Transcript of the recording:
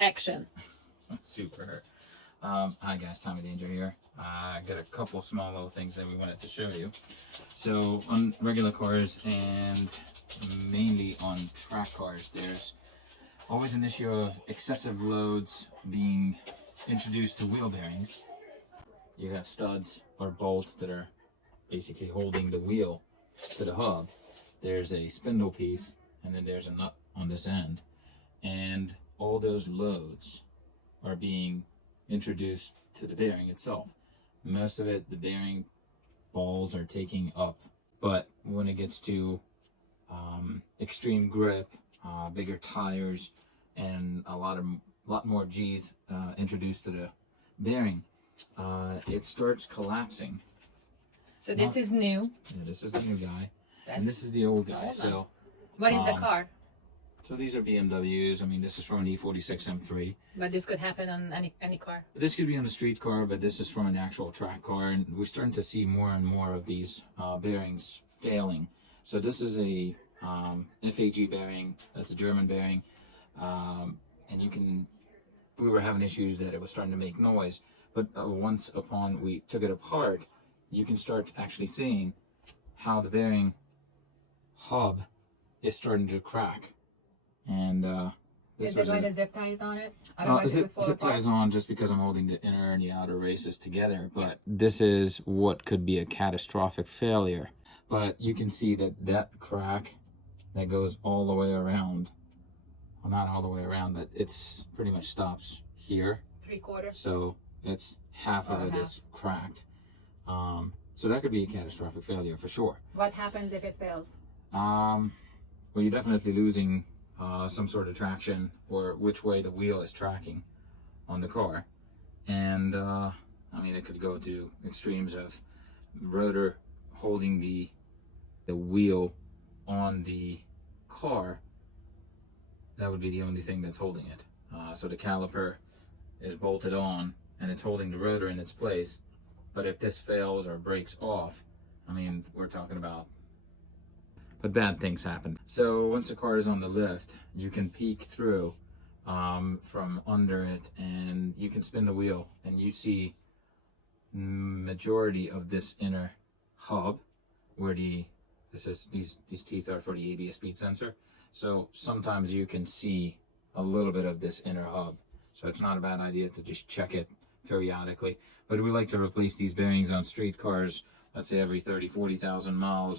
Action. Super. Hi guys, Tommy Danger here. I got a couple small little things that we wanted to show you. So on regular cars and mainly on track cars, there's always an issue of excessive loads being introduced to wheel bearings. You have studs or bolts that are basically holding the wheel to the hub. There's a spindle piece and then there's a nut on this end, and all those loads are being introduced to the bearing itself. Most of it, the bearing balls are taking up, but when it gets to extreme grip, bigger tires, and a lot more G's introduced to the bearing, it starts collapsing. So this is new. Yeah, this is the new guy, and this is the old guy. So what is the car? So these are BMWs. I mean, this is from an E46 M3. But this could happen on any car. This could be on a street car, but this is from an actual track car, and we're starting to see more and more of these bearings failing. So this is a FAG bearing. That's a German bearing, and we were having issues that it was starting to make noise. But once upon we took it apart, you can start actually seeing how the bearing hub is starting to crack. And is that why the zip tie is on it? Zip tie is on just because I'm holding the inner and the outer races together. But this is what could be a catastrophic failure. But you can see that crack that goes all the way around. Well, not all the way around, but it's pretty much stops here. 3/4. So it's half of it is cracked. So that could be a catastrophic failure for sure. What happens if it fails? Well, you're definitely losing some sort of traction, or which way the wheel is tracking on the car. And I mean, it could go to extremes of rotor holding the wheel on the car. That would be the only thing that's holding it. So the caliper is bolted on and it's holding the rotor in its place. But if this fails or breaks off, I mean, we're talking about. But bad things happen. So once the car is on the lift, you can peek through from under it, and you can spin the wheel, and you see majority of this inner hub, where these teeth are for the ABS speed sensor. So sometimes you can see a little bit of this inner hub. So it's not a bad idea to just check it periodically. But we like to replace these bearings on street cars, let's say every 30,000-40,000 miles.